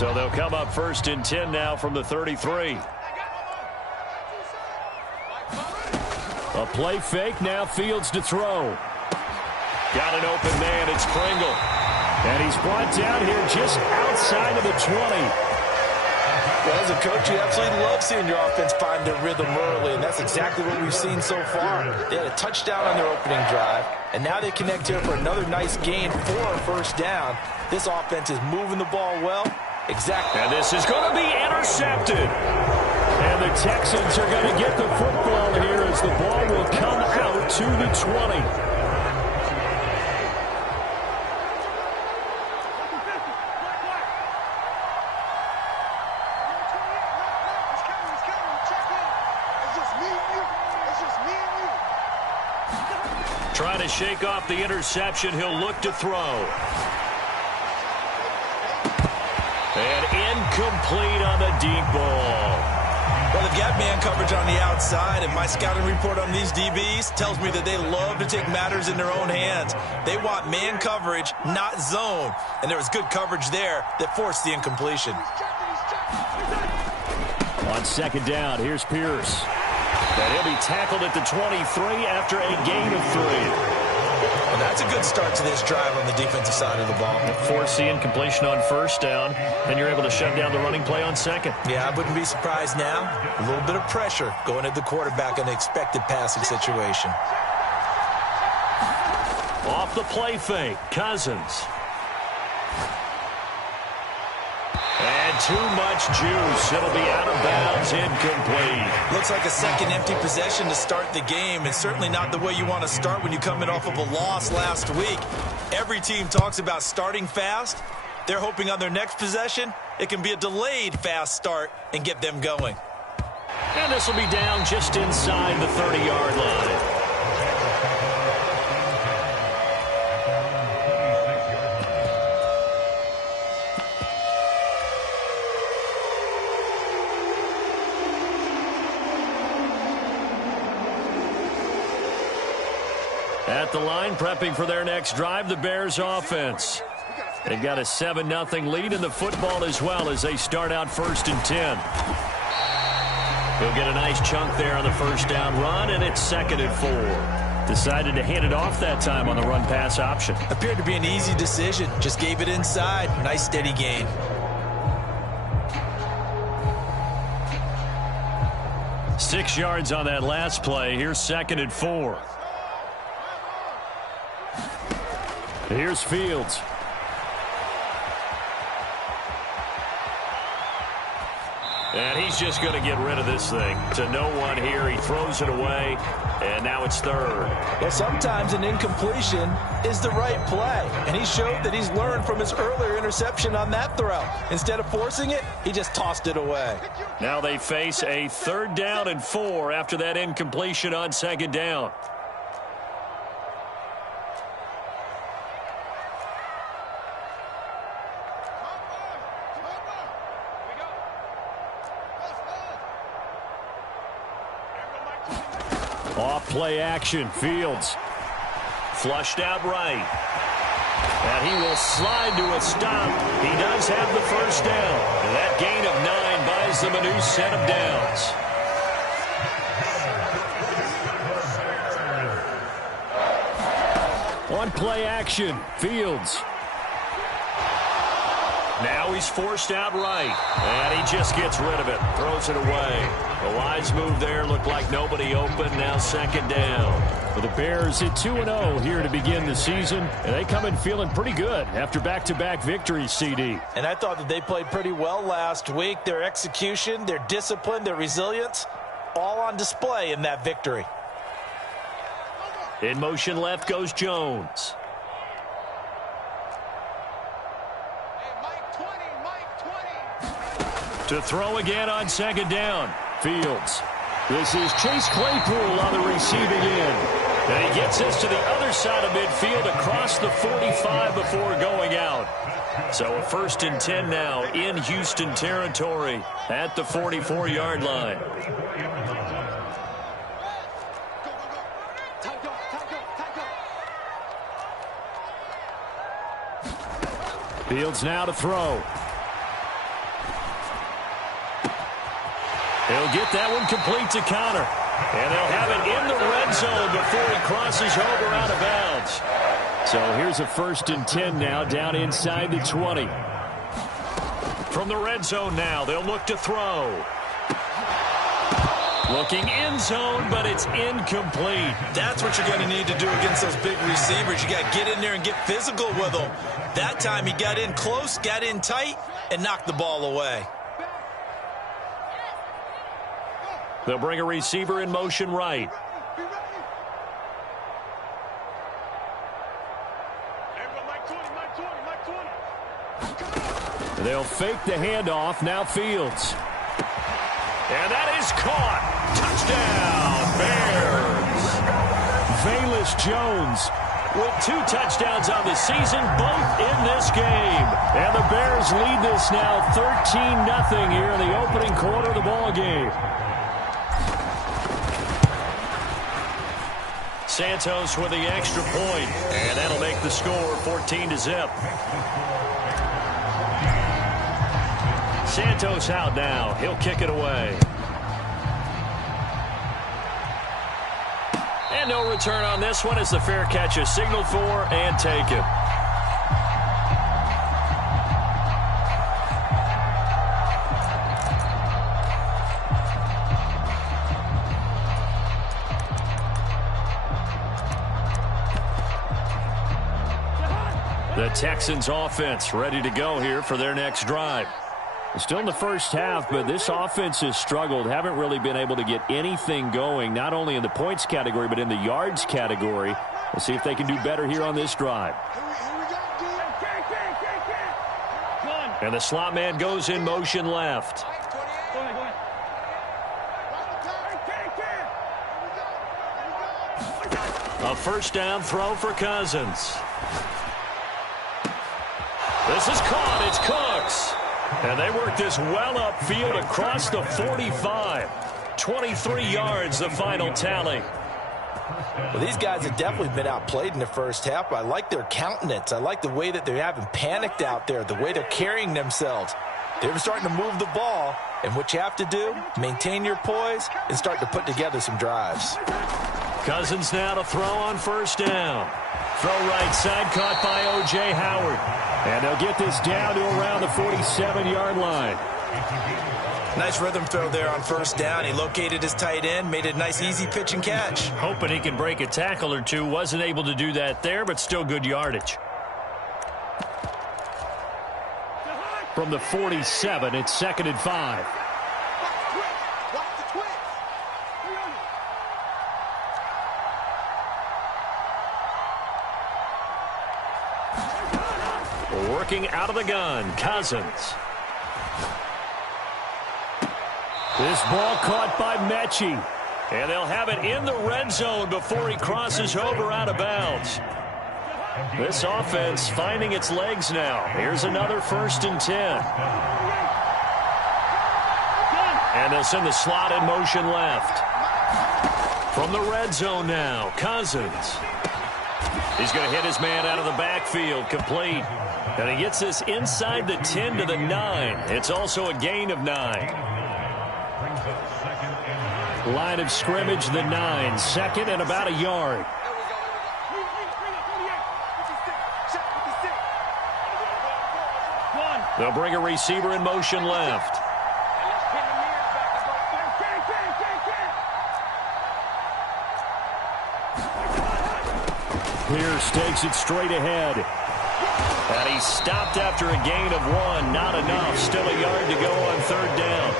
So they'll come up 1st and 10 now from the 33. A play fake, now Fields to throw. Got an open man, it's Pringle. And he's brought down here just outside of the 20. Well, as a coach, you absolutely love seeing your offense find their rhythm early, and that's exactly what we've seen so far. They had a touchdown on their opening drive, and now they connect here for another nice gain for a 1st down. This offense is moving the ball well. Exactly. And this is going to be intercepted. And the Texans are going to get the football here as the ball will come out to the 20. Trying to shake off the interception. He'll look to throw. And incomplete on the deep ball. Well, they've got man coverage on the outside, and my scouting report on these DBs tells me that they love to take matters in their own hands. They want man coverage, not zone. And there was good coverage there that forced the incompletion. On 2nd down, here's Pierce. And he'll be tackled at the 23 after a gain of 3. Well, that's a good start to this drive on the defensive side of the ball. Force the incompletion on 1st down, and you're able to shut down the running play on 2nd. Yeah, I wouldn't be surprised now. A little bit of pressure going at the quarterback in an expected passing situation. Off the play fake, Cousins. And too much juice. It'll be out of bounds, incomplete. Looks like a second empty possession to start the game, and certainly not the way you want to start when you come in off of a loss last week. Every team talks about starting fast. They're hoping on their next possession, it can be a delayed fast start and get them going. And this will be down just inside the 30-yard line. At the line, prepping for their next drive, the Bears offense. They've got a 7-0 lead in the football as well as they start out 1st and 10. He'll get a nice chunk there on the 1st down run, and it's 2nd and 4. Decided to hand it off that time on the run-pass option. Appeared to be an easy decision. Just gave it inside. Nice steady gain. Six yards on that last play. Here's 2nd and 4. Here's Fields. And he's just going to get rid of this thing. To no one here. He throws it away, and now it's 3rd. Well, sometimes an incompletion is the right play, and he showed that he's learned from his earlier interception on that throw. Instead of forcing it, he just tossed it away. Now they face a 3rd down and 4 after that incompletion on 2nd down. Off play action, Fields. Flushed out right. And he will slide to a stop. He does have the 1st down. And that gain of 9 buys them a new set of downs. On play action, Fields. Now he's forced out right. And he just gets rid of it. Throws it away. The wise move there. Looked like nobody open. Now 2nd down. For the Bears at 2-0 here to begin the season. And they come in feeling pretty good after back-to-back victories, CD. And I thought that they played pretty well last week. Their execution, their discipline, their resilience, all on display in that victory. In motion left goes Jones. To throw again on 2nd down. Fields. This is Chase Claypool on the receiving end. And he gets this to the other side of midfield across the 45 before going out. So a 1st and 10 now in Houston territory at the 44-yard line. Fields now to throw. He'll get that one complete to Connor. And they'll have it in the red zone before he crosses over out of bounds. So here's a 1st and 10 now, down inside the 20. From the red zone now, they'll look to throw. Looking end zone, but it's incomplete. That's what you're going to need to do against those big receivers. You got to get in there and get physical with them. That time he got in close, got in tight, and knocked the ball away. They'll bring a receiver in motion right. They'll fake the handoff. Now Fields. And that is caught. Touchdown, Bears. Velus Jones with 2 touchdowns on the season, both in this game. And the Bears lead this now 13-0 here in the opening quarter of the ball game. Santos with the extra point, and that'll make the score 14-0. Santos out now. He'll kick it away. And no return on this one as the fair catch is signaled for and taken. The Texans offense ready to go here for their next drive. Still in the first half, but this offense has struggled. Haven't really been able to get anything going, not only in the points category, but in the yards category. We'll see if they can do better here on this drive. And the slot man goes in motion left. A 1st down throw for Cousins. This is caught. It's Cooks. And they work this well upfield across the 45. 23 yards, the final tally. Well, these guys have definitely been outplayed in the first half, but I like their countenance. I like the way that they're having panicked out there, the way they're carrying themselves. They're starting to move the ball, and what you have to do, maintain your poise and start to put together some drives. Cousins now to throw on 1st down. Throw right side, caught by O.J. Howard. And they'll get this down to around the 47-yard line. Nice rhythm throw there on 1st down. He located his tight end, made a nice easy pitch and catch. Hoping he can break a tackle or two. Wasn't able to do that there, but still good yardage. From the 47, it's 2nd and 5. Working out of the gun, Cousins. This ball caught by Mechie. And they'll have it in the red zone before he crosses over out of bounds. This offense finding its legs now. Here's another 1st and 10. And they'll send the slot in motion left. From the red zone now, Cousins. He's going to hit his man out of the backfield, complete. And he gets this inside the 10 to the 9. It's also a gain of 9. Line of scrimmage, the 9. 2nd and about a yard. They'll bring a receiver in motion left. Pierce takes it straight ahead. And he's stopped after a gain of 1. Not enough. Still a yard to go on 3rd down.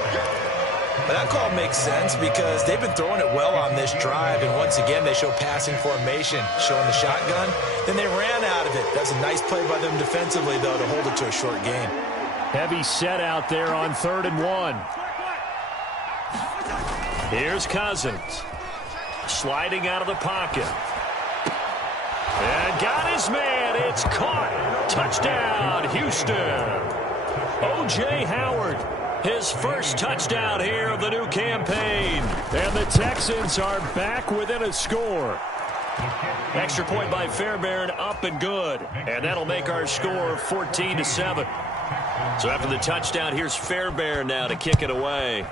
But that call makes sense because they've been throwing it well on this drive. And once again, they show passing formation, showing the shotgun. Then they ran out of it. That's a nice play by them defensively, though, to hold it to a short gain. Heavy set out there on 3rd and 1. Here's Cousins. Sliding out of the pocket. And got his man. It's caught. Touchdown, Houston. O.J. Howard, his first touchdown here of the new campaign. And the Texans are back within a score. Extra point by Fairbairn, up and good. And that'll make our score 14-7. So after the touchdown, here's Fairbairn now to kick it away.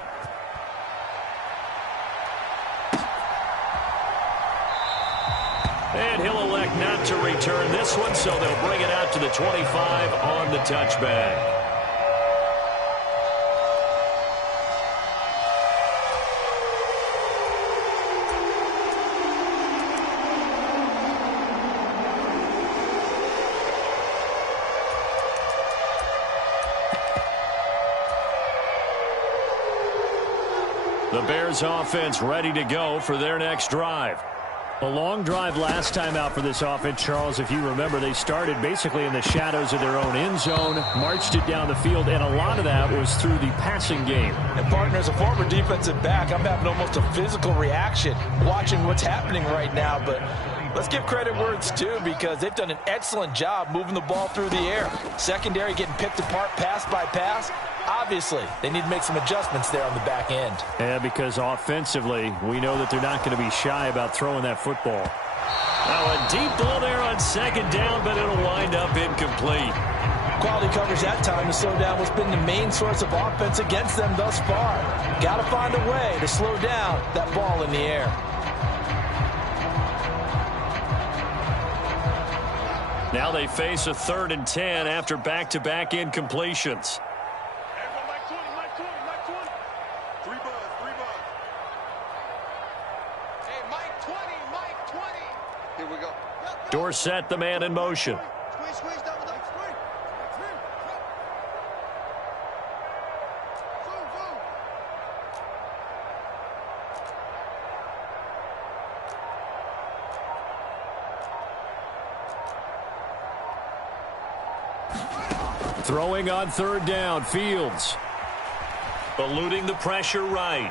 And he'll elect not to return this one, so they'll bring it out to the 25 on the touchback. The Bears offense ready to go for their next drive. A long drive last time out for this offense, Charles. If you remember, they started basically in the shadows of their own end zone, marched it down the field, and a lot of that was through the passing game. And partner, as a former defensive back, I'm having almost a physical reaction watching what's happening right now. But let's give credit where it's due, because they've done an excellent job moving the ball through the air. Secondary getting picked apart pass by pass. Obviously, they need to make some adjustments there on the back end. Yeah, because offensively, we know that they're not going to be shy about throwing that football. Now a deep ball there on second down, but it'll wind up incomplete. Quality coverage that time to slow down what's been the main source of offense against them thus far. Got to find a way to slow down that ball in the air. Now they face a 3rd and 10 after back-to-back incompletions. Dorsett, the man in motion. Throwing on 3rd down, Fields. Eluding the pressure right.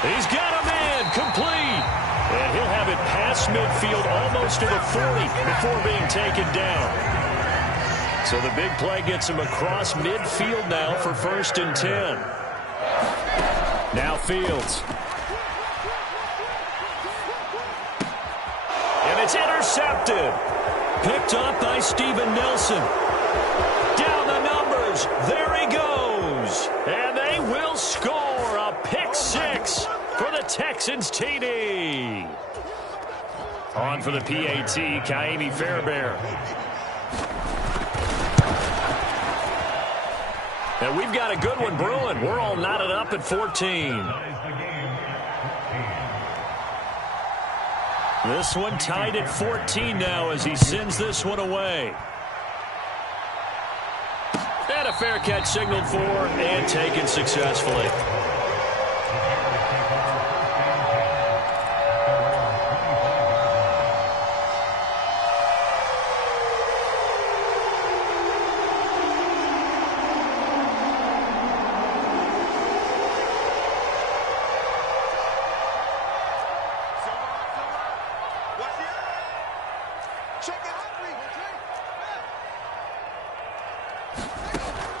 He's got a man, complete. And he'll have it past midfield, almost to the 40 before being taken down. So the big play gets him across midfield now for 1st and 10. Now Fields. And it's intercepted. Picked up by Steven Nelson. Down the numbers. There he goes. And they will score a pick 6 for the Texans TD. On for the PAT, Kaimi Fairbairn. And we've got a good one brewing. We're all knotted up at 14. This one tied at 14 now as he sends this one away. And a fair catch signaled for and taken successfully.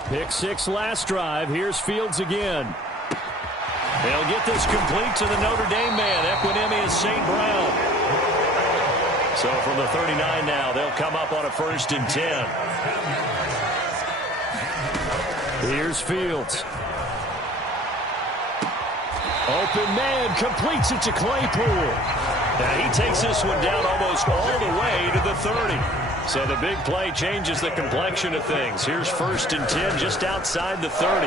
Pick 6 last drive. Here's Fields again. They'll get this complete to the Notre Dame man, Equinemius St. Brown. So from the 39 now, they'll come up on a 1st and 10. Here's Fields. Open man, completes it to Claypool. Now he takes this one down almost all the way to the 30. So the big play changes the complexion of things. Here's 1st and 10 just outside the 30.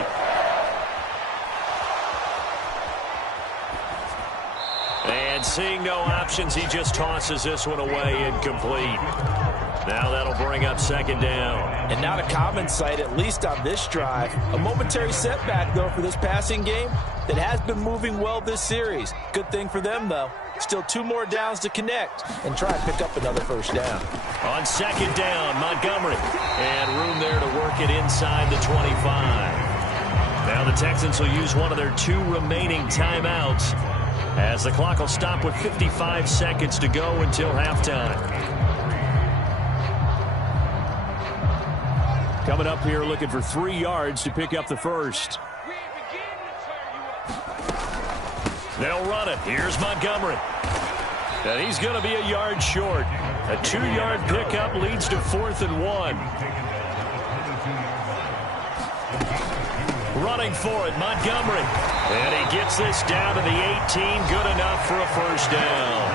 And seeing no options, he just tosses this one away incomplete. Now that'll bring up 2nd down. And not a common sight, at least on this drive. A momentary setback, though, for this passing game that has been moving well this series. Good thing for them, though. Still 2 more downs to connect and try and pick up another 1st down. On 2nd down, Montgomery. And room there to work it inside the 25. Now the Texans will use one of their 2 remaining timeouts as the clock will stop with 55 seconds to go until halftime. Coming up here looking for 3 yards to pick up the 1st. They'll run it. Here's Montgomery. And he's going to be a yard short. A 2-yard pickup leads to 4th and 1. Running for it, Montgomery. And he gets this down to the 18, good enough for a first down.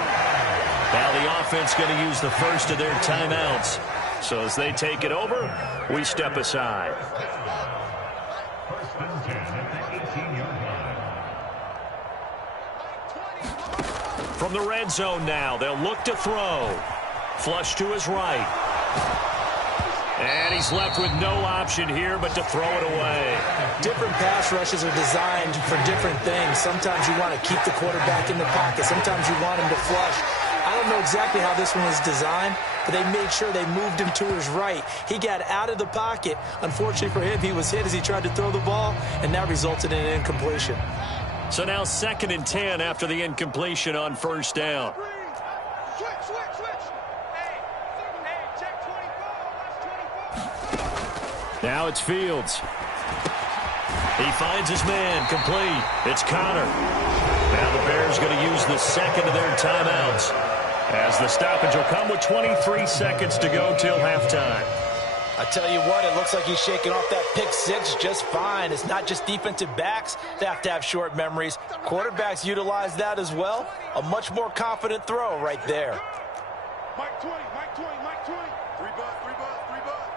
Now the offense going to use the first of their timeouts. So as they take it over, we step aside. From the red zone now, they'll look to throw. Flush to his right. And he's left with no option here but to throw it away. Different pass rushes are designed for different things. Sometimes you want to keep the quarterback in the pocket. Sometimes you want him to flush. I don't know exactly how this one was designed, but they made sure they moved him to his right. He got out of the pocket. Unfortunately for him, he was hit as he tried to throw the ball, and that resulted in an incompletion. So now 2nd and 10 after the incompletion on first down. Now it's Fields. He finds his man, complete. It's Connor. Now the Bears going to use the second of their timeouts, as the stoppage will come with 23 seconds to go till halftime. I tell you what, it looks like he's shaking off that pick six just fine. It's not just defensive backs that have to have short memories. Quarterbacks utilize that as well. A much more confident throw right there. Mike 20, Mike 20, Mike 20. 3 bud, 3 bud, 3 bud.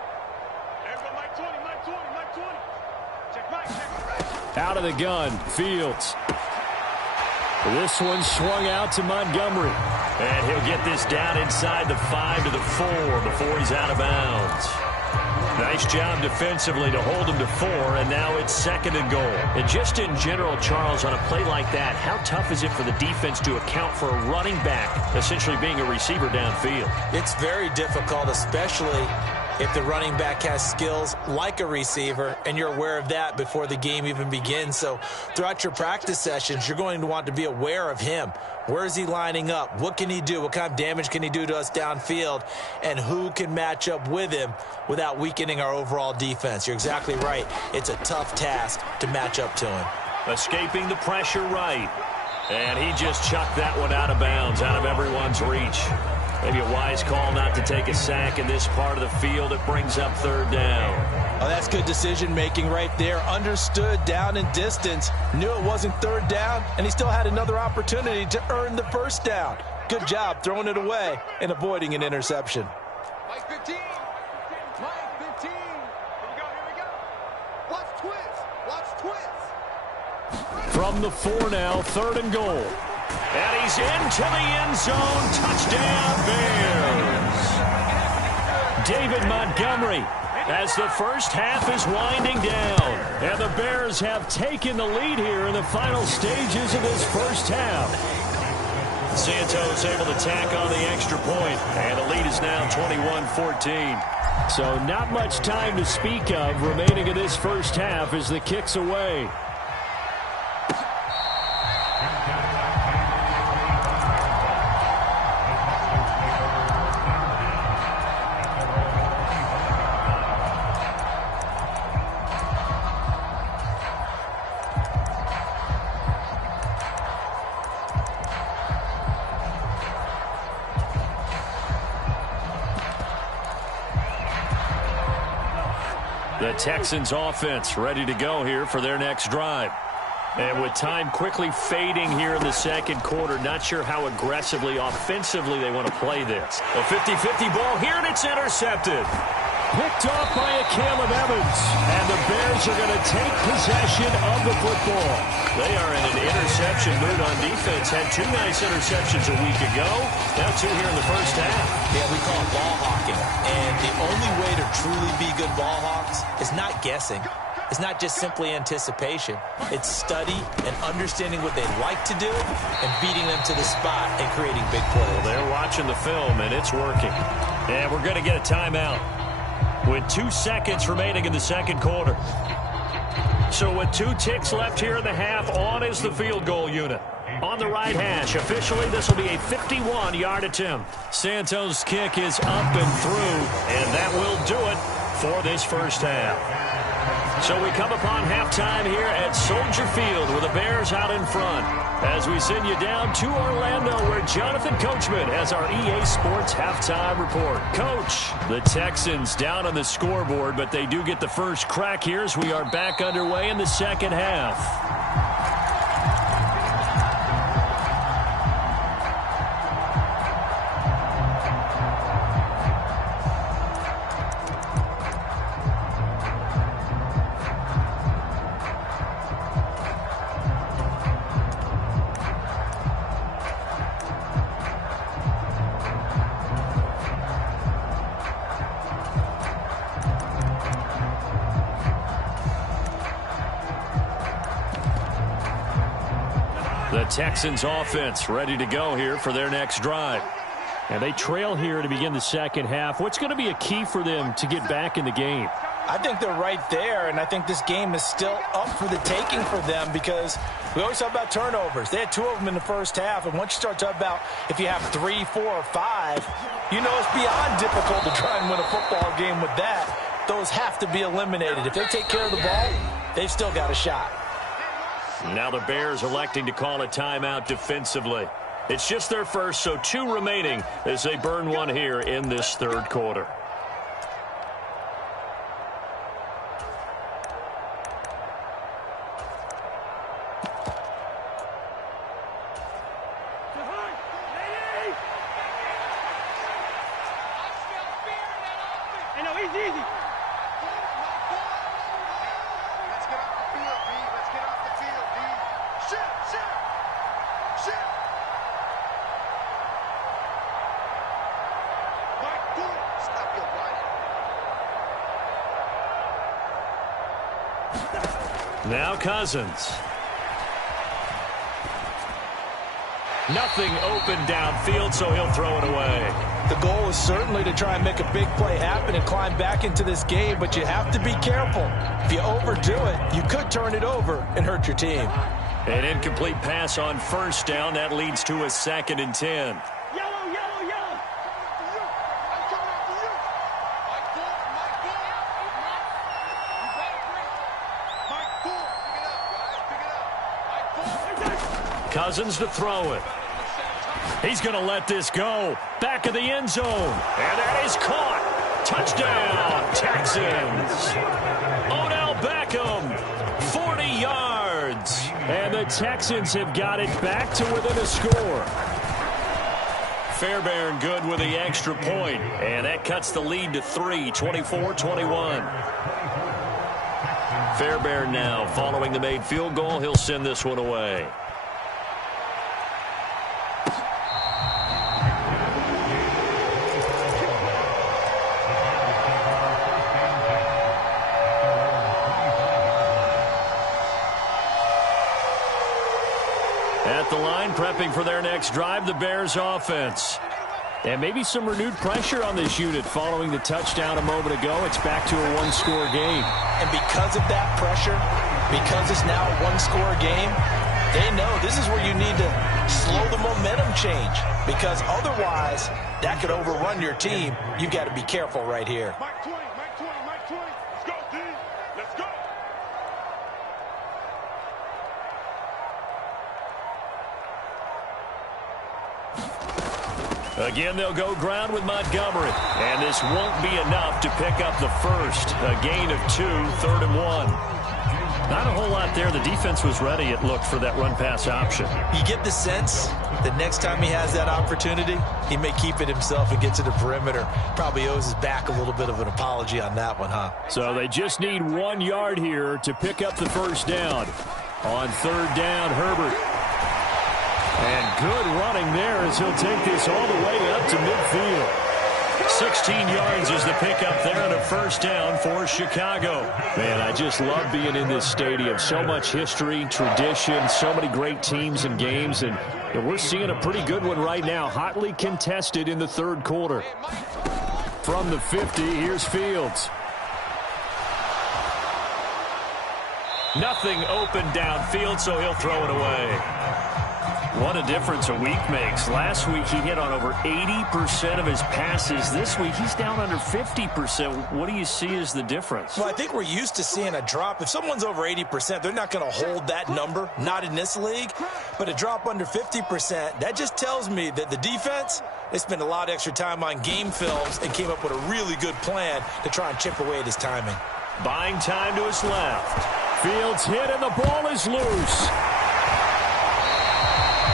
Everybody, Mike 20, Mike 20, Mike 20. Check Mike, check. Out of the gun, Fields. This one swung out to Montgomery. And he'll get this down inside the 5 to the 4 before he's out of bounds. Nice job defensively to hold him to 4, and now it's 2nd and goal. And just in general, Charles, on a play like that, how tough is it for the defense to account for a running back essentially being a receiver downfield? It's very difficult, especially if the running back has skills like a receiver, and you're aware of that before the game even begins. So throughout your practice sessions, you're going to want to be aware of him. Where is he lining up? What can he do? What kind of damage can he do to us downfield? And who can match up with him without weakening our overall defense? You're exactly right. It's a tough task to match up to him. Escaping the pressure right. And he just chucked that one out of bounds, out of everyone's reach. Maybe a wise call not to take a sack in this part of the field. It brings up 3rd down. Oh, that's good decision-making right there. Understood down and distance. Knew it wasn't 3rd down, and he still had another opportunity to earn the 1st down. Good job throwing it away and avoiding an interception. Mike 15. Mike 15. Here we go. Watch twist. Watch twist. From the 4 now, 3rd and goal. And he's into the end zone. Touchdown, Bears. David Montgomery, as the first half is winding down. And the Bears have taken the lead here in the final stages of this first half. Santos able to tack on the extra point, and the lead is now 21-14. So not much time to speak of remaining in this first half as the kick's away. The Texans offense ready to go here for their next drive. And with time quickly fading here in the 2nd quarter, not sure how aggressively, offensively they want to play this. A 50-50 ball here, and it's intercepted. Picked off by a Caleb Evans. And the Bears are going to take possession of the football. They are in an interception mood on defense. Had 2 nice interceptions a week ago. Now 2 here in the first half. Yeah, we call it ball hawking. And the only way to truly be good ball hawks is not guessing. It's not just simply anticipation. It's study and understanding what they like to do and beating them to the spot and creating big plays. Well, they're watching the film, and it's working. And we're going to get a timeout with 2 seconds remaining in the 2nd quarter. So with 2 ticks left here in the half, on is the field goal unit. On the right hash, officially this will be a 51-yard attempt. Santos' kick is up and through, and that will do it for this first half. So we come upon halftime here at Soldier Field with the Bears out in front, as we send you down to Orlando, where Jonathan Coachman has our EA Sports halftime report. Coach, the Texans down on the scoreboard, but they do get the first crack here as we are back underway in the 2nd half. Texans offense ready to go here for their next drive. And they trail here to begin the second half. What's going to be a key for them to get back in the game? I think they're right there, and I think this game is still up for the taking for them because we always talk about turnovers. They had 2 of them in the first half, and once you start talking about if you have 3, 4, or 5, you know it's beyond difficult to try and win a football game with that. Those have to be eliminated. If they take care of the ball, they've still got a shot. Now the Bears electing to call a timeout defensively. It's just their first, so 2 remaining as they burn one here in this third quarter. Now Cousins. Nothing open downfield, so he'll throw it away. The goal is certainly to try and make a big play happen and climb back into this game, but you have to be careful. If you overdo it, you could turn it over and hurt your team. An incomplete pass on first down. That leads to a 2nd and 10. Cousins to throw it. He's going to let this go. Back of the end zone. And that is caught. Touchdown, Texans. Odell Beckham, 40 yards. And the Texans have got it back to within a score. Fairbairn good with the extra point. And that cuts the lead to 3, 24-21. Fairbairn now following the made field goal. He'll send this one away. At the line, prepping for their next drive, the Bears offense. And maybe some renewed pressure on this unit following the touchdown a moment ago. It's back to a 1-score game. And because of that pressure, because it's now a 1-score game, they know this is where you need to slow the momentum change. Because otherwise, that could overrun your team. You've got to be careful right here. Mike 20, Mike 20, Mike 20. Let's go, D. Let's go. Again, they'll go ground with Montgomery. And this won't be enough to pick up the first. A gain of 2, 3rd and 1. Not a whole lot there. The defense was ready, it looked, for that run-pass option. You get the sense that next time he has that opportunity, he may keep it himself and get to the perimeter. Probably owes his back a little bit of an apology on that one, huh? So they just need 1 yard here to pick up the first down. On 3rd down, Herbert. And good running there as he'll take this all the way up to midfield. 16 yards is the pickup there and a first down for Chicago. Man, I just love being in this stadium. So much history, tradition, so many great teams and games. And we're seeing a pretty good one right now, hotly contested in the third quarter. From the 50, here's Fields. Nothing open downfield, so he'll throw it away. What a difference a week makes. Last week, he hit on over 80% of his passes. This week, he's down under 50%. What do you see as the difference? Well, I think we're used to seeing a drop. If someone's over 80%, they're not going to hold that number, not in this league. But a drop under 50%, that just tells me that the defense, they spent a lot of extra time on game films and came up with a really good plan to try and chip away at his timing. Buying time to his left. Fields hit, and the ball is loose.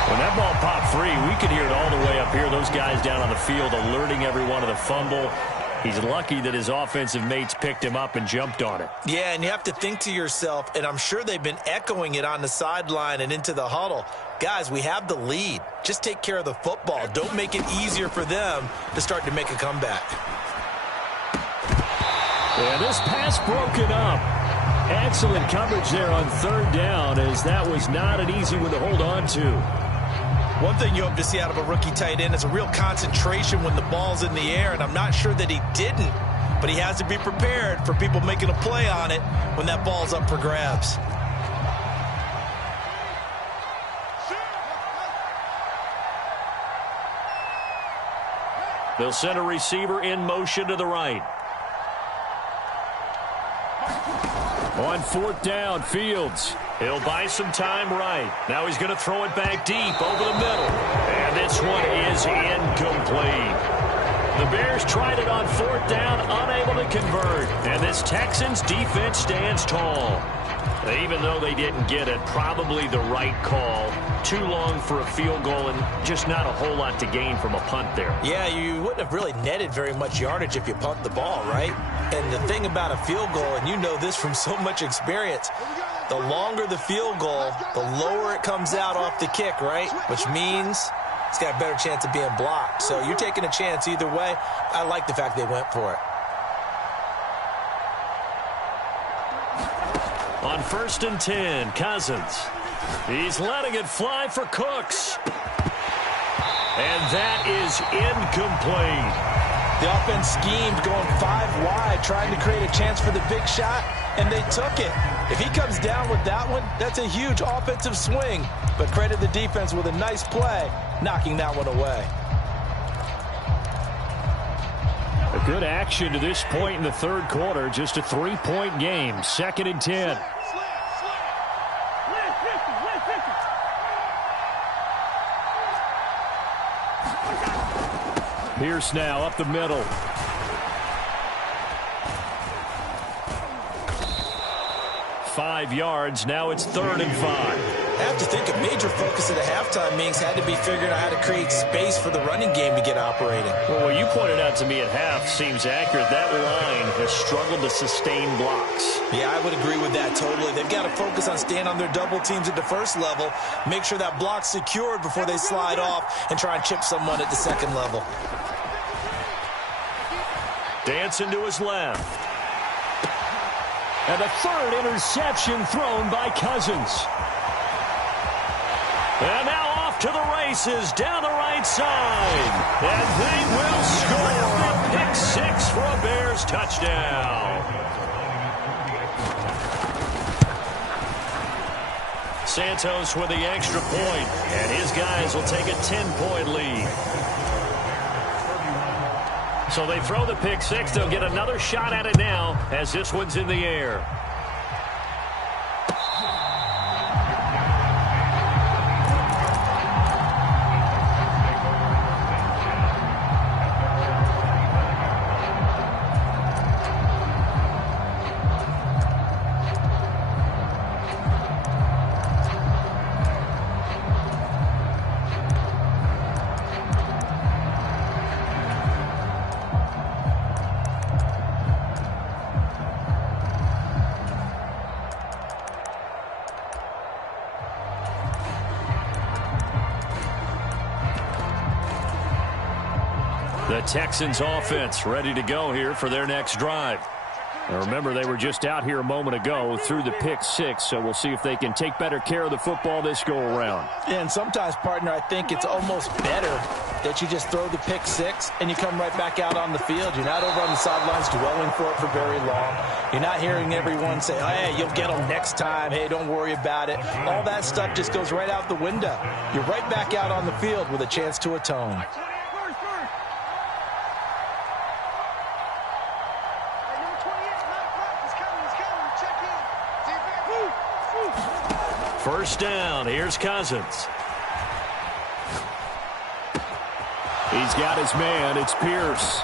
When that ball popped free, we could hear it all the way up here. Those guys down on the field alerting everyone of the fumble. He's lucky that his offensive mates picked him up and jumped on it. Yeah, and you have to think to yourself, and I'm sure they've been echoing it on the sideline and into the huddle. Guys, we have the lead. Just take care of the football. Don't make it easier for them to start to make a comeback. Yeah, this pass broken up. Excellent coverage there on third down, as that was not an easy one to hold on to. One thing you hope to see out of a rookie tight end is a real concentration when the ball's in the air, and I'm not sure that he didn't, but he has to be prepared for people making a play on it when that ball's up for grabs. They'll send a receiver in motion to the right. On fourth down, Fields. He'll buy some time right. Now he's going to throw it back deep over the middle. And this one is incomplete. The Bears tried it on fourth down, unable to convert. And this Texans defense stands tall. Even though they didn't get it, probably the right call. Too long for a field goal and just not a whole lot to gain from a punt there. Yeah, you wouldn't have really netted very much yardage if you punt the ball, right? And the thing about a field goal, and you know this from so much experience, the longer the field goal, the lower it comes out off the kick, right? Which means it's got a better chance of being blocked. So you're taking a chance either way. I like the fact they went for it. On 1st and 10, Cousins. He's letting it fly for Cooks. And that is incomplete. The offense schemed going 5 wide, trying to create a chance for the big shot, and they took it. If he comes down with that one, that's a huge offensive swing. But credit the defense with a nice play, knocking that one away. A good action to this point in the third quarter. Just a 3-point game. 2nd and 10. Pierce now up the middle. Five yards. Now it's 3rd and 5. I have to think a major focus at the halftime meetings had to be figuring out how to create space for the running game to get operating. Well, what you pointed out to me at half seems accurate. That line has struggled to sustain blocks. Yeah, I would agree with that totally. They've got to focus on staying on their double teams at the first level, make sure that block's secured before they slide off and try and chip someone at the second level. Dancing to his left. And the 3rd interception thrown by Cousins. And now off to the races down the right side. And they will score a pick 6 for a Bears touchdown. Santos with the extra point, and his guys will take a 10-point lead. So they throw the pick 6. They'll get another shot at it now as this one's in the air. The Texans offense ready to go here for their next drive. Now remember, they were just out here a moment ago through the pick 6, so we'll see if they can take better care of the football this go around. Yeah, and sometimes, partner, I think it's almost better that you just throw the pick 6 and you come right back out on the field. You're not over on the sidelines dwelling for it for very long. You're not hearing everyone say, oh, hey, you'll get them next time. Hey, don't worry about it. All that stuff just goes right out the window. You're right back out on the field with a chance to atone. First down, here's Cousins. He's got his man, it's Pierce.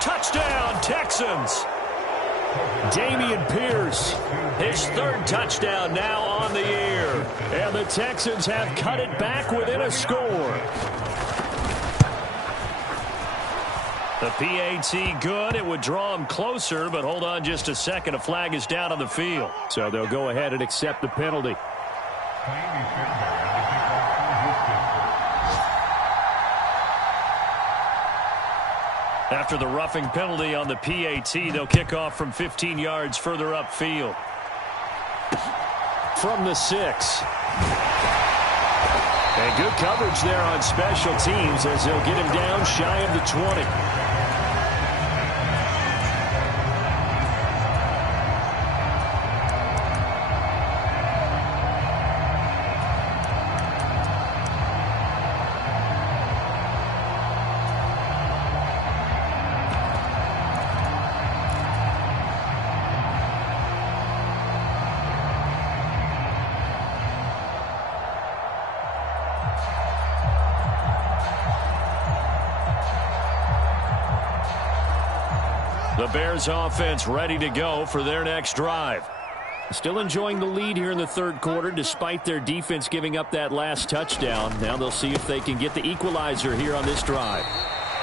Touchdown, Texans. Dameon Pierce. His 3rd touchdown now on the year. And the Texans have cut it back within a score. The PAT good. It would draw him closer, but hold on just a second. A flag is down on the field. So they'll go ahead and accept the penalty. After the roughing penalty on the PAT, they'll kick off from 15 yards further upfield. From the 6. And good coverage there on special teams as they'll get him down shy of the 20. The Bears offense ready to go for their next drive. Still enjoying the lead here in the third quarter despite their defense giving up that last touchdown. Now they'll see if they can get the equalizer here on this drive.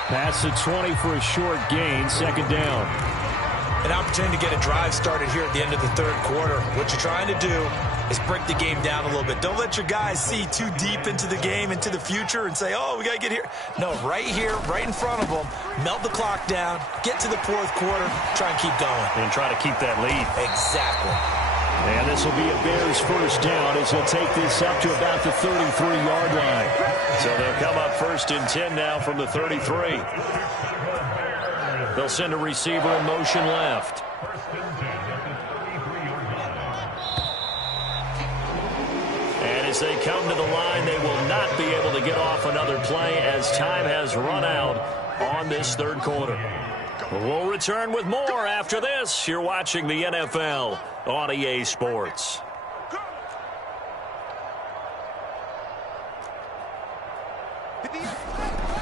Past the 20 for a short gain, second down. An opportunity to get a drive started here at the end of the third quarter. What you're trying to do is break the game down a little bit. Don't let your guys see too deep into the game, into the future, and say, oh, we got to get here. No, right here, right in front of them, melt the clock down, get to the fourth quarter, try and keep going. And try to keep that lead. Exactly. And this will be a Bears first down as he'll take this up to about the 33-yard line. So they'll come up first and 10 now from the 33. They'll send a receiver in motion left. And as they come to the line, they will not be able to get off another play as time has run out on this third quarter. We'll return with more after this. You're watching the NFL on EA Sports.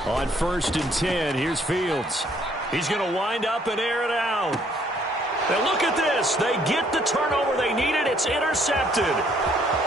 On first and 10, here's Fields. He's going to wind up and air it out. Now look at this. They get the turnover they needed. It's intercepted.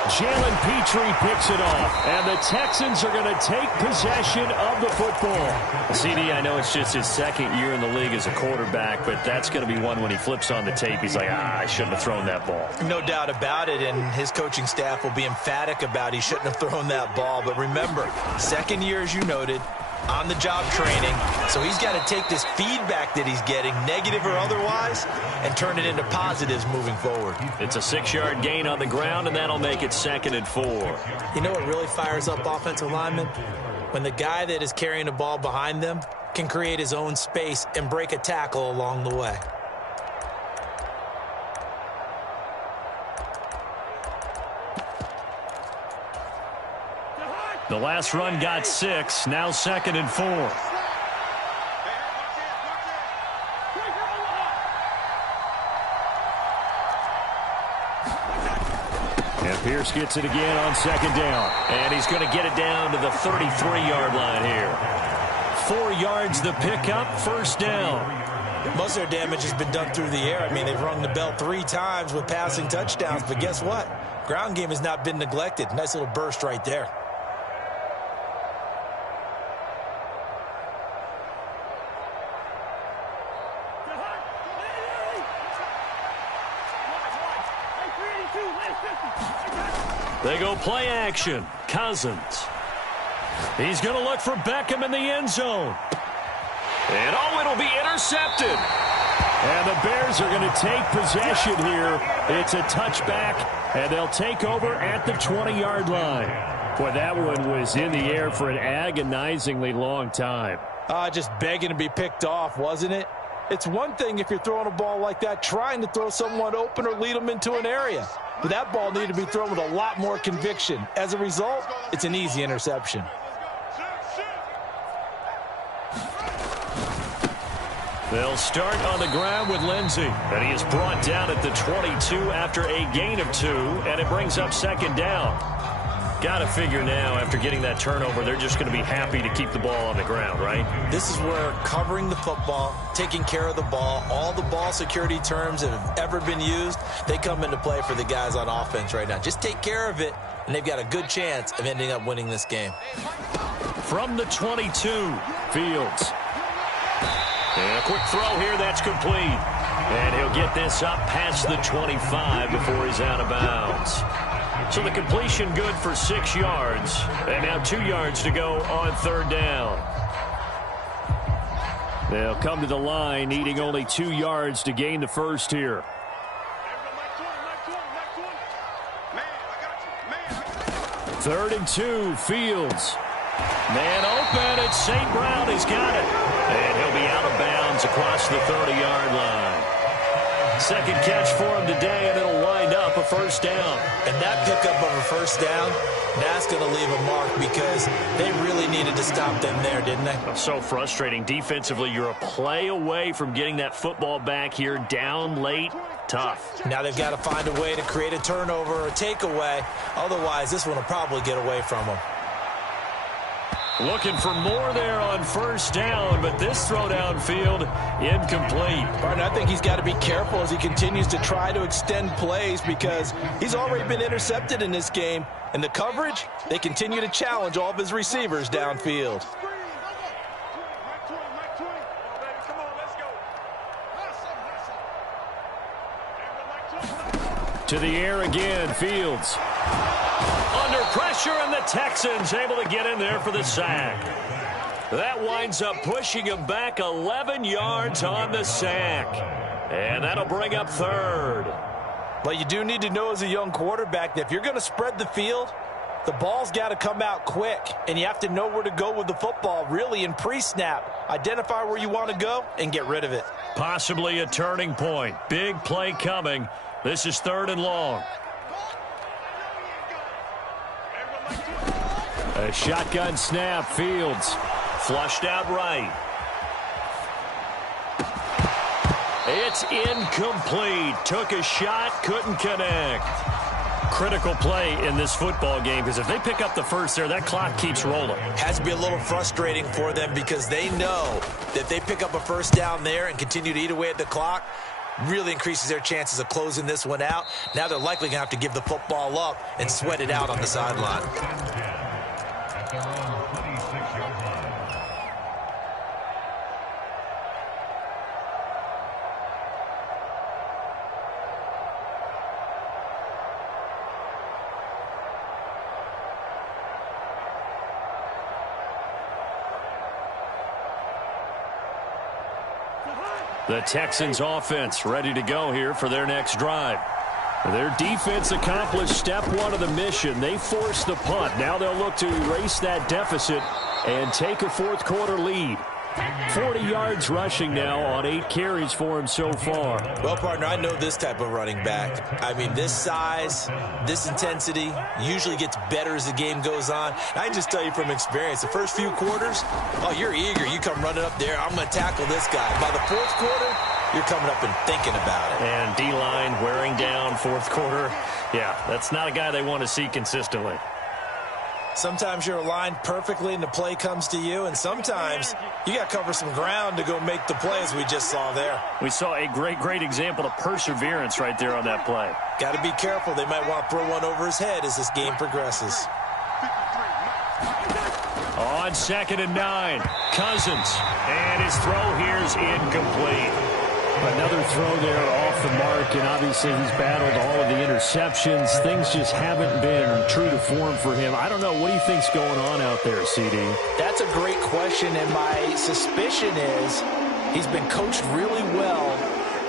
Jalen Petrie picks it off, and the Texans are going to take possession of the football. CD, I know it's just his second year in the league as a quarterback, but that's going to be one when he flips on the tape. He's like, I shouldn't have thrown that ball. No doubt about it, and his coaching staff will be emphatic about he shouldn't have thrown that ball. But remember, second year, as you noted, on-the-job training, so he's got to take this feedback that he's getting, negative or otherwise, and turn it into positives moving forward. It's a 6-yard gain on the ground, and that'll make it 2nd and 4. You know what really fires up offensive linemen? When the guy that is carrying the ball behind them can create his own space and break a tackle along the way. The last run got 6, now 2nd and 4. And Pierce gets it again on second down. And he's going to get it down to the 33-yard line here. 4 yards the pickup, first down. Most of their damage has been done through the air. I mean, they've rung the bell 3 times with passing touchdowns, but guess what? Ground game has not been neglected. Nice little burst right there. They go play action. Cousins. He's going to look for Beckham in the end zone. And it'll be intercepted. And the Bears are going to take possession here. It's a touchback, and they'll take over at the 20-yard line. Boy, that one was in the air for an agonizingly long time. Just begging to be picked off, wasn't it? It's one thing if you're throwing a ball like that, trying to throw someone open or lead them into an area. But that ball needed to be thrown with a lot more conviction. As a result, it's an easy interception. They'll start on the ground with Lindsey. And he is brought down at the 22 after a gain of 2. And it brings up second down. Got to figure now, after getting that turnover, they're just going to be happy to keep the ball on the ground, right? This is where covering the football, taking care of the ball, all the ball security terms that have ever been used, they come into play for the guys on offense right now. Just take care of it, and they've got a good chance of ending up winning this game. From the 22, Fields. And a quick throw here, that's complete. And he'll get this up past the 25 before he's out of bounds. So the completion good for 6 yards. And now 2 yards to go on third down. They'll come to the line, needing only 2 yards to gain the first here. Third and 2, Fields. Man open, and St. Brown has got it. And he'll be out of bounds across the 30-yard line. Second catch for him today, and it'll wind up a first down. And that pickup of a first down, that's going to leave a mark because they really needed to stop them there, didn't they? So frustrating. Defensively, you're a play away from getting that football back here down late. Tough. Now they've got to find a way to create a turnover or a takeaway. Otherwise, this one will probably get away from them. Looking for more there on first down, but this throw downfield incomplete. Partner, I think he's got to be careful as he continues to try to extend plays because he's already been intercepted in this game. And the coverage, they continue to challenge all of his receivers downfield. To the air again, Fields. Under pressure, and the Texans able to get in there for the sack. That winds up pushing him back 11 yards on the sack. And that'll bring up third. But you do need to know as a young quarterback that if you're going to spread the field, the ball's got to come out quick. And you have to know where to go with the football, really, in pre-snap. Identify where you want to go and get rid of it. Possibly a turning point. Big play coming. This is third and long. A shotgun snap, Fields. Flushed out right. It's incomplete. Took a shot, couldn't connect. Critical play in this football game because if they pick up the first there, that clock keeps rolling. Has to be a little frustrating for them because they know that if they pick up a first down there and continue to eat away at the clock, really increases their chances of closing this one out. Now they're likely going to have to give the football up and sweat it out on the sideline. The Texans offense ready to go here for their next drive. Their defense accomplished step one of the mission. They forced the punt. Now they'll look to erase that deficit and take a fourth quarter lead. 40 yards rushing now on 8 carries for him so far. Well, partner, I know this type of running back. I mean, this size, this intensity usually gets better as the game goes on. I can just tell you from experience, the first few quarters, oh, you're eager. You come running up there, I'm going to tackle this guy. By the fourth quarter, you're coming up and thinking about it. And D-line wearing down fourth quarter. Yeah, that's not a guy they want to see consistently. Sometimes you're aligned perfectly and the play comes to you, and sometimes you got to cover some ground to go make the play as we just saw there. We saw a great example of perseverance right there on that play. Got to be careful. They might want to throw one over his head as this game progresses. On 2nd and 9, Cousins. And his throw here is incomplete. Another throw there off the mark, and obviously he's battled all of the interceptions. Things just haven't been true to form for him. I don't know. What do you think's going on out there, CD? That's a great question, and my suspicion is he's been coached really well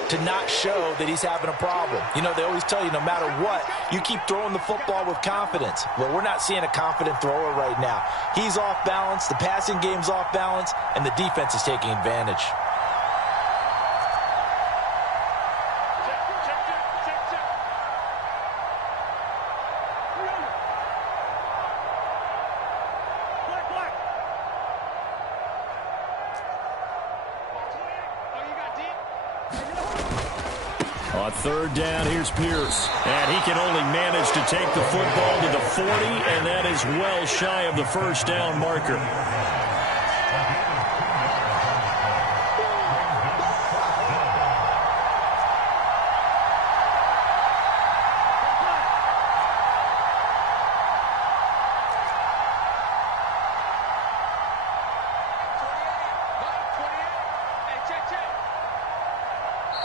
to not show that he's having a problem. You know, they always tell you no matter what, you keep throwing the football with confidence. Well, we're not seeing a confident thrower right now. He's off balance, the passing game's off balance, and the defense is taking advantage. On 3rd down, here's Pierce. And he can only manage to take the football to the 40, and that is well shy of the first down marker.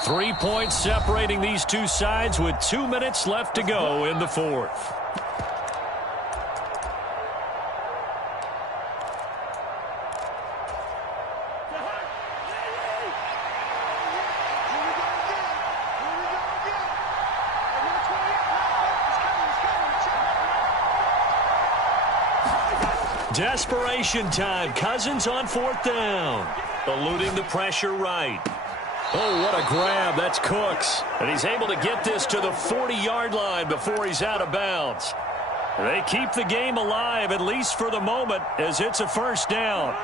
Three points separating these two sides with 2 minutes left to go in the fourth. Desperation time. Cousins on 4th down. Eluding the pressure right. Oh, what a grab. That's Cooks. And he's able to get this to the 40-yard line before he's out of bounds. They keep the game alive, at least for the moment, as it's a 1st down.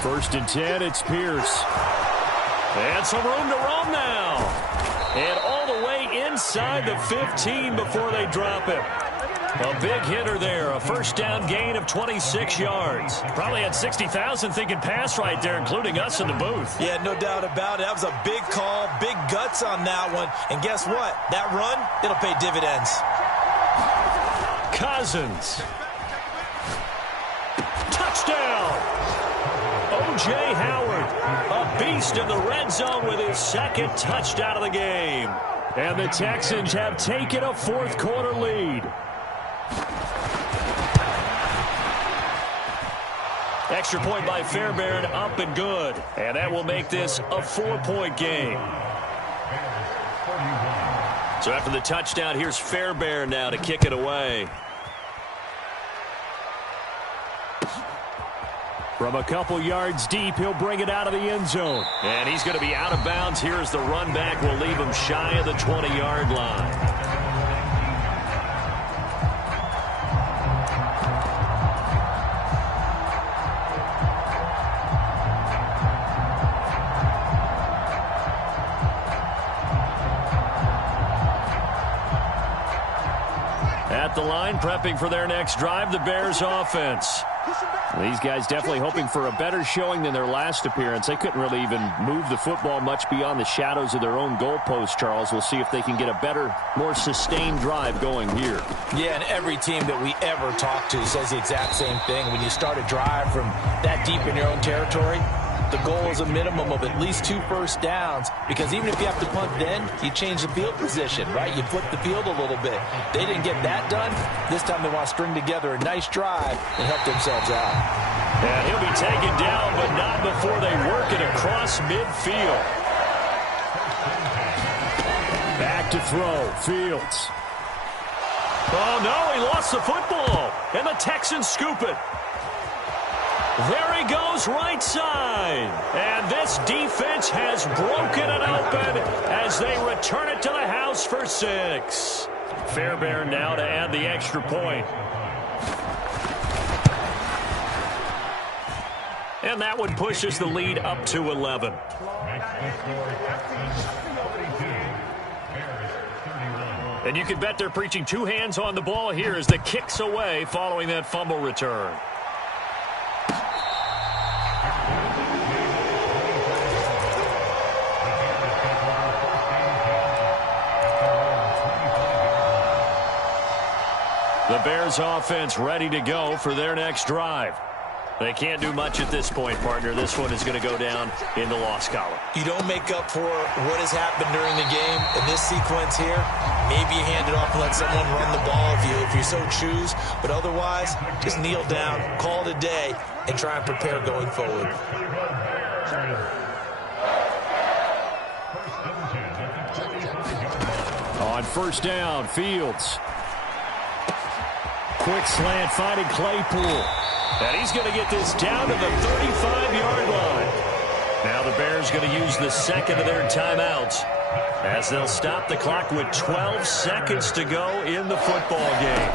First and 10, it's Pierce. And some room to roam now. And all the way inside the 15 before they drop it. A big hitter there. A 1st down gain of 26 yards. Probably had 60,000 thinking pass right there, including us in the booth. Yeah, no doubt about it. That was a big call, big guts on that one. And guess what? That run, it'll pay dividends. Cousins. Touchdown. O.J. Howard, a beast in the red zone with his 2nd touchdown of the game. And the Texans have taken a 4th quarter lead. Extra point by Fairbairn, up and good. And that will make this a 4-point game. So after the touchdown, here's Fairbairn now to kick it away. From a couple yards deep, he'll bring it out of the end zone. And he's going to be out of bounds here as the run back will leave him shy of the 20-yard line. At the line, prepping for their next drive, the Bears offense. These guys definitely hoping for a better showing than their last appearance. They couldn't really even move the football much beyond the shadows of their own goalpost, Charles. We'll see if they can get a better, more sustained drive going here. Yeah, and every team that we ever talk to says the exact same thing. When you start a drive from that deep in your own territory, the goal is a minimum of at least 2 first downs, because even if you have to punt then, you change the field position, right? You flip the field a little bit. They didn't get that done. This time they want to string together a nice drive and help themselves out. And he'll be taken down, but not before they work it across midfield. Back to throw, Fields. Oh, no, he lost the football, and the Texans scoop it. There he goes right side. And this defense has broken it open as they return it to the house for 6. Fairbairn now to add the extra point. And that would push us the lead up to 11. And you can bet they're preaching 2 hands on the ball here as the kick's away following that fumble return. The Bears offense ready to go for their next drive. They can't do much at this point, partner. This one is going to go down in the loss column. You don't make up for what has happened during the game. In this sequence here, maybe you hand it off and let someone run the ball if you so choose. But otherwise, just kneel down, call it a day, and try and prepare going forward. On 1st down, Fields. Quick slant finding Claypool. And he's going to get this down to the 35-yard line. Now the Bears going to use the 2nd of their timeouts as they'll stop the clock with 12 seconds to go in the football game.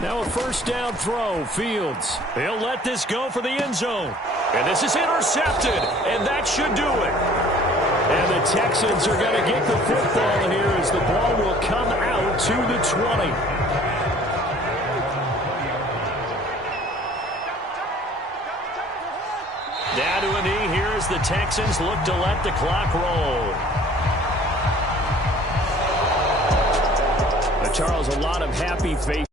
Now a 1st down throw, Fields. He'll let this go for the end zone. And this is intercepted, and that should do it. And the Texans are going to get the football here as the ball will come out to the 20. Down to a knee here as the Texans look to let the clock roll. Charles, a lot of happy faces.